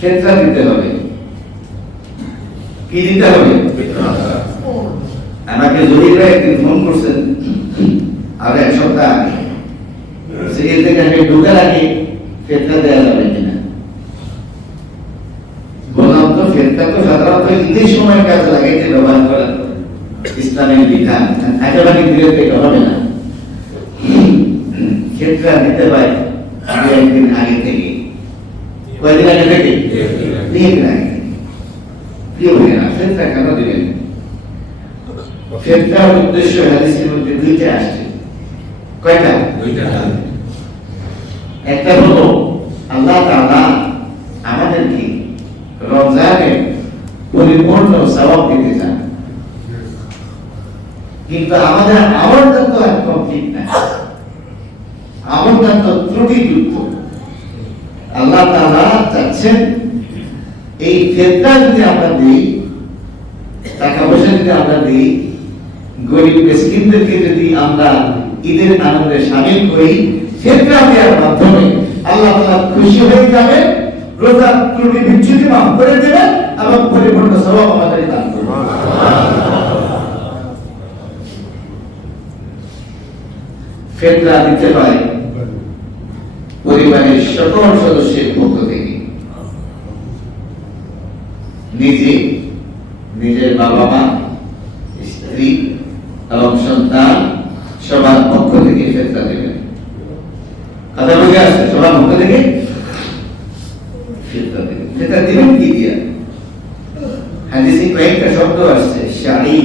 ফিতরা দিতে হবে। কি দিতে হবে? আমাকে জহির ভাই একদিন ফোন করছেন, আর এক সপ্তাহ আগে সেই থেকে আমি ঢুকার আগে ফিতরা দেওয়া যাবে কিনা বললাম। তো ফিতরা তো সাধারণত ঈদের সময় কাজে লাগাইতে ব্যবহার করা ইসলামের বিধান, একেবারে দিলে তো এটা হবে না। ফিতরা দিতে হয় একদিন আগে থেকে। কয়দিন আগে থেকে? 3 দিন আগে। কি হবে না? ফিতরা কেন দিবেন? ফিতরার উদ্দেশ্য হাদিসের মধ্যে 2টা আসছে। কয়টা? 2টা। একটা হলো আল্লাহ তাআলা আমাদেরকে রমজানের পরিপূর্ণ সওয়াব দিতে চান, কিন্তু আমাদের আমলটা তো একদম ঠিক না, আমলটা তো ত্রুটিযুক্ত। আল্লাহ তাআলা চাচ্ছেন এই ফিতরা যদি আমরা দিই, টাকা পয়সা যদি আমরা দিই, গরিব মিসকিনদেরকে যদি আমরা ঈদের আনন্দে শামিল করি, ফিতরা দেওয়ার মাধ্যমে আল্লাহ তাআলা খুশি হয়ে যাবেন, রোজার ত্রুটি বিচ্যুতি মাফ করে দেবেন এবং পরিপূর্ণ সওয়াব আমাদের দান করবেন। ফিতরা দিতে হয় পরিবারের সকল সদস্যের পক্ষ থেকে, নিজের বাবা মা, স্ত্রী এবং সন্তান সবার পক্ষ থেকে ফিতরা দেবেন। কথা বুঝে আসছে? সবার পক্ষ থেকে ফিতরা দেবেন। ফিতরা দিবেন কি দিয়া? হাদিসে কয়েকটা শব্দ আসছে। শাড়ি,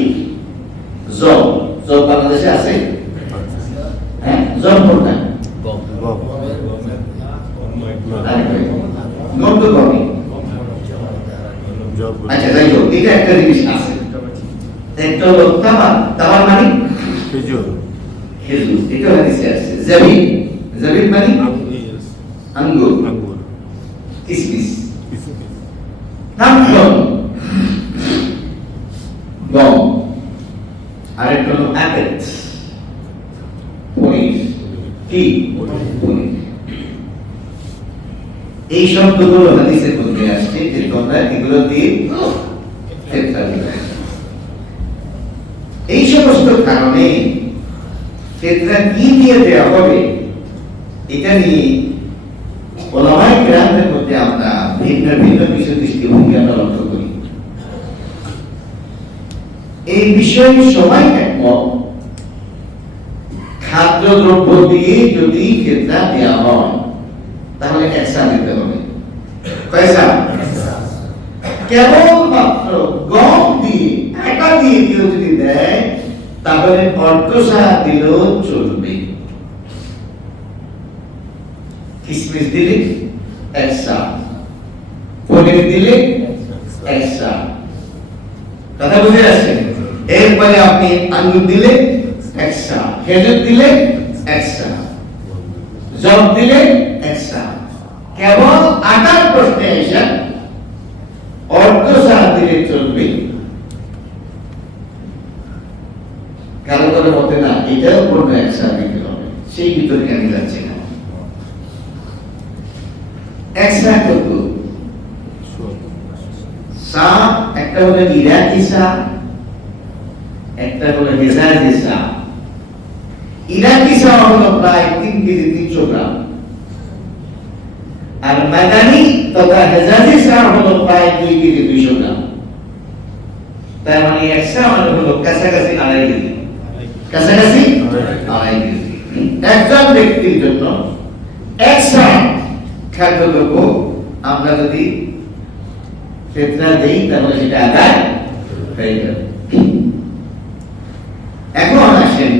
জব বাংলাদেশে আছে? হ্যাঁ, জব কোনটা? গম তো গমই। আচ্ছা, যাই হোক, এটা একটা জিনিস আছে। একটা হলো তামার মানে খেজুর, এটা হাদিসে আছে। জাবিব মানে আঙ্গুর, কিসমিস। গম। আর একটা হলো আপেল, পনির। কি? পনির। এই শব্দগুলো হাদিসের মধ্যে আসছে যে তোমরা এগুলো দিয়ে ফিতরা দিবে। এই সমস্ত কারণে ফিতরা কি দিয়ে দেওয়া হবে এটা নিয়ে উলামায়ে কেরামের মধ্যে আমরা ভিন্ন ভিন্ন বিষয় দৃষ্টিভঙ্গি আমরা লক্ষ্য করি। এই বিষয়ে সবাই একমত, খাদ্যদ্রব্য দিয়ে যদি ফিতরা দেওয়া হয় তাহলে একসা দিতে হবে। কয়সা? কেবলমাত্র গম দিয়ে, আটা দিয়ে কেউ যদি দেয় তাহলে অর্ধসা দিলেও চলবে। কিসমিস দিলে একসা, পনির দিলে একসা। কথা বুঝে আসছে? এরপরে আপনি আঙ্গুর দিলে একসা, খেজুর দিলে একসা, জব দিলে একসা। কেবল আটার প্রশ্নে এসে অর্ধসা দিলে চলবে। কারো কারো মতে না, এটাও পূর্ণ একসা দিতে হবে, সেই বিতর্কে আমি যাচ্ছি না। একসা কত? সা একটা হলো ইরাকি সা, একটা হলো হেজাজি সা। ইরাকি সা হলো প্রায় 3 কেজি 300 গ্রাম, আর মাদানি তথা হেজাজি সা হলো প্রায় 2 কেজি 200 গ্রাম। তার মানে একসা মানে হলো কাছাকাছি 2.5 কেজি, কাছাকাছি 2.5 কেজি। একজন ব্যক্তির জন্য একসা খাদ্যদ্রব্য আমরা যদি ফিতরা দেই তাহলে সেটা আদায় হয়ে যাবে। এখন আসেন,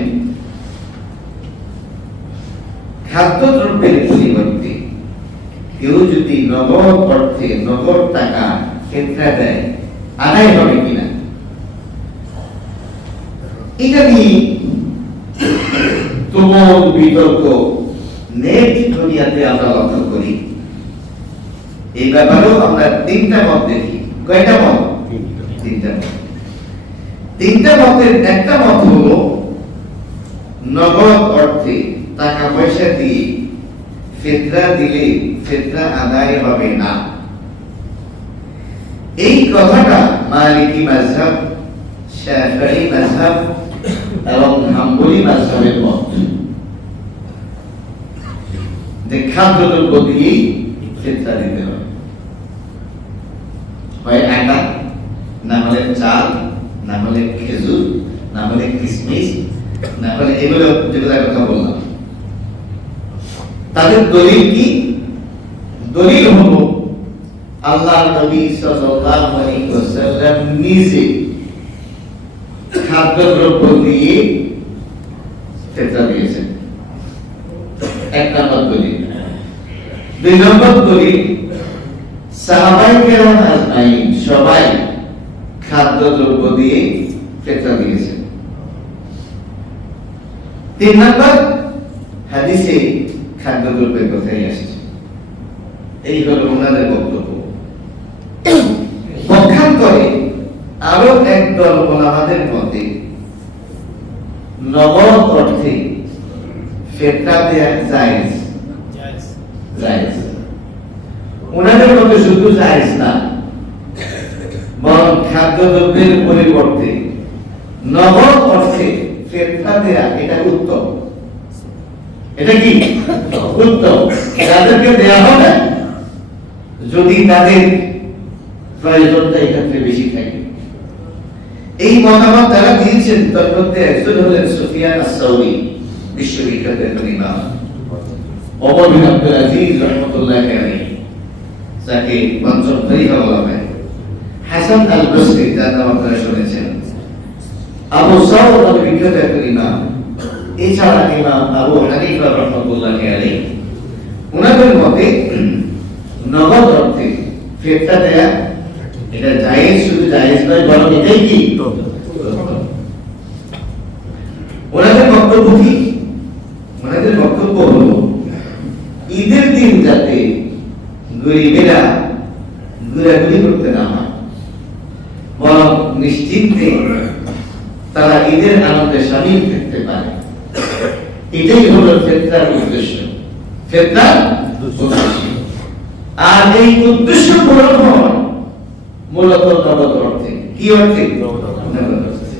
খাদ্যদ্রব্যের পরিবর্তে কেউ যদি নগদ অর্থে, নগদ টাকা ফিতরা দেয়, আদায় হবে কিনা এটা নিয়ে তুমুল বিতর্ক নেট দুনিয়াতে আমরা লক্ষ্য করি। এই ব্যাপারেও আমরা 3টা মত দেখি। কয়টা মত? 3টা মত। 3টা মতের একটা মত হলো নগদ অর্থে টাকা পয়সা দিয়ে ফিতরা দিলে ফিতরা আদায় হবে না। কথাটা মালিকি মাযহাব, শাফিঈ মাযহাব এবং হাম্বলি মাযহাবের মত, যে খাদ্যদ্রব্য দিয়েই ফিতরা দিতে হবে, হয় আটা, না হলে চাল, না হলে খেজুর, না হলে কিশমিশ, না হলে এগুলো যেগুলোর কথা বললাম। তাদের দলিল কি? দলিল হলো আল্লাহ নবী সাল্লাল্লাহু আলাইহি ওয়াসাল্লাম নিজে খাদ্যদ্রব্য দিয়ে ফিতরা দিয়েছেন, এক নম্বর দলিল। দুই নম্বর দলিল, সাহাবায়ে কেরাম আজমাইন সবাই খাদ্যদ্রব্য দিয়ে ফিতরা দিয়েছেন। তিন নম্বর, হাদিসে খাদ্যদ্রব্যের কথাই আসছে। এই হলো ওনাদের বক্তব্য। পক্ষান্তরে আরো একদল ওলামাদের মতে নগদ অর্থে ফিতরা দেয়া জায়েজ। জায়েজ ওনাদের মতে শুধু জায়েজ না, বরং খাদ্যদ্রব্যের পরিবর্তে নগদ অর্থে ফিতরা দেয়া এটা উত্তম। এটা কি উত্তম? যাদেরকে দেয়া হবে যদি তাদের প্রয়োজনটা এক্ষেত্রে বেশি থাকে। এই মতামত যারা দিয়েছেন তার মধ্যে একজন হলেন সুফিয়ান আস-সাউরি, বিশ্ববিখ্যাত একজন ইমাম, ওমর বিন আব্দুল আজিজ রাহমাতুল্লাহি আলাইহি, যাকে পঞ্চম খলিফা বলা হয়, হাসান আল-বসরি, যার নাম আপনারা শুনেছেন, আবু সাউদ বিখ্যাত একজন ইমাম, এছাড়া ইমাম আবু হানিফা রাহমাতুল্লাহি আলাইহি, ওনাদের মতে নগদ অর্থে ফিতরা দেয়া এটা জায়েজ, শুধু জায়েজ নয় বরং এটাই কি ওনাদের বক্তব্য কি? ওনাদের বক্তব্য হলো ঈদের দিন যাতে গরিবেরা ঘোরাঘুরি করতে না হয়, বরং নিশ্চিন্তে তারা ঈদের আনন্দে শামিল থাকতে পারে, এটাই হলো ফিতরার উদ্দেশ্য। ফিতরার উদ্দেশ্য, আর এই উদ্দেশ্য পূরণ হয় মূলত নগদ অর্থে। কি অর্থে? নগদ অর্থে।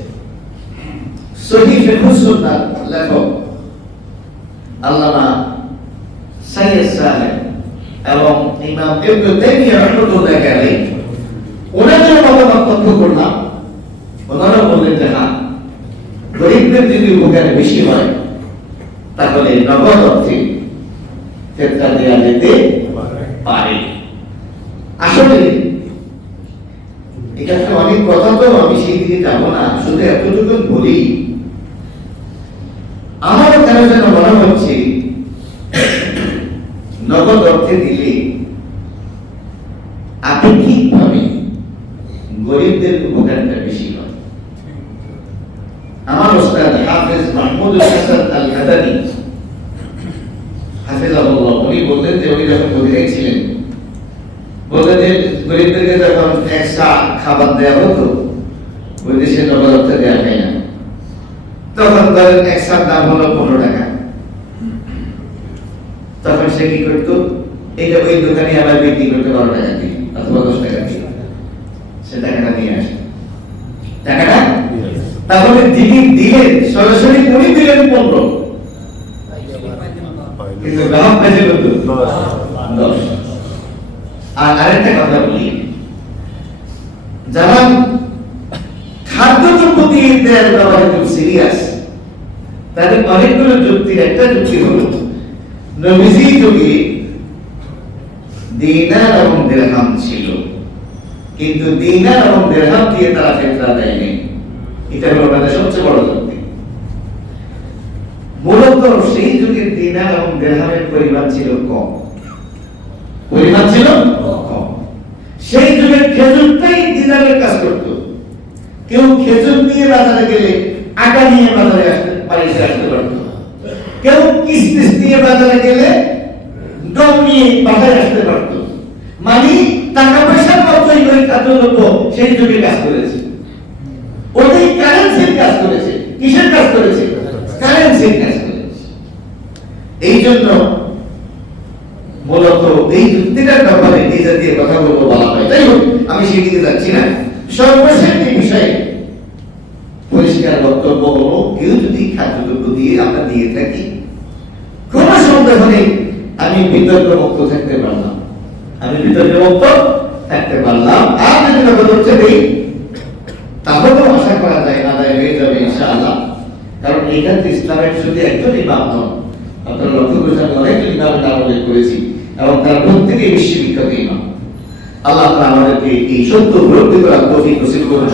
সহিহ ফিকহুস সুন্নাহ লেখক আল্লামা সাইয়্যিদ সালেহ এবং ইমাম ইবনে তাইমিয়া রাহমাতুল্লাহি আলাইহি ওনাদের মতামত লক্ষ্য করলাম। ওনারা বললেন যে না, গরিবদের যদি উপকার বেশি হয় তাহলে নগদ অর্থে ফিতরা দেয়া যেতে পারে। আসলে এখানে অনেক কথা, তো আমি সেই দিকে যাব না, শুধু এতটুকু বলি, আমার কেন যেন মনে হচ্ছে নগদ অর্থে দিলে আপেক্ষিকভাবে গরিবদের উপকারটা বেশি হয়। আমার ওস্তাদ হাফেজ মাহমুদুল হাসান আল হাদানি হাফেজাহুল্লাহ, উনি বলতেন যে উনি যখন অধিকারী ছিলেন, বলতেন যে গরিবদেরকে যখন এক্সট্রা খাবার দেওয়া হতো, ওই দেশে নগদ অর্থে দেওয়া হয় না, তখন ধরেন এক্সট্রার দাম হলো 15 টাকা, তখন সে কি করতো, এটা ওই দোকানে আবার বিক্রি করতে 12 টাকা দিয়ে অথবা 10 টাকা দিয়ে, সে টাকাটা নিয়ে আসে। টাকাটা তাহলে যিনি দিলেন সরাসরি উনি দিলেন 15, কিন্তু গ্রাহক পেয়েছে কত? 10। আর আরেকটা কথা বলি, যারা খাদ্যদ্রব্য দিয়ে দেওয়ার ব্যাপারে খুব সিরিয়াস, তাদের অনেকগুলো যুক্তির একটা যুক্তি হলো নবীজি যুগে দিনার এবং দিরহাম ছিল, কিন্তু দিনার এবং দিরহাম দিয়ে তারা ফিতরা দেয়নি। এটা হলো আমাদের সবচেয়ে বড় যুক্তি। মূলত সেই যুগের দিনার এবং দিরহামের পরিমাণ ছিল কম, পরিমাণ ছিল কম। সেই যুগের খেজুরটাই দিনারের কাজ করত। কেউ খেজুর নিয়ে বাজারে গেলে আটা নিয়ে বাজারে আসতে পারত, কেউ কিশমিশ নিয়ে বাজারে গেলে গম নিয়ে বাজারে আসতে পারত। মানে টাকা পয়সার মতোই ওই খাদ্যদ্রব্য সেই যুগে কাজ করেছে, ওটাই কারেন্সির কাজ করেছে। কিসের কাজ করেছে? কারেন্সির কাজ করেছে। এই জন্য মূলত এই যুক্তিটার ব্যাপারে এই জাতীয় কথাগুলো বলা হয়। যাই হোক, আমি সেদিকে যাচ্ছি না। সর্বশেষ যে বিষয়ে পরিষ্কার বক্তব্য হলো, কেউ যদি খাদ্যদ্রব্য দিয়ে আমরা দিয়ে থাকি, কোন সন্দেহ নেই আমি বিতর্ক মুক্ত থাকতে পারলাম, আমি বিতর্ক মুক্ত থাকতে পারলাম। আর যদি নগদ হচ্ছে নেই, তাহলেও আশা করা যায় আদায় হয়ে যাবে ইনশাআল্লাহ। কারণ এখানে ইসলামের শুধু একজন ইমাম নন, আপনারা লক্ষ্য করেছেন আমি অনেকজন ইমামের নাম উল্লেখ করেছি এবং তারা প্রত্যেকেই বিশ্ববিখ্যাত ইমাম। আল্লাহ তাআলা আমাদেরকে এই সত্য উপলব্ধি করার তৌফিক নসিব করুন।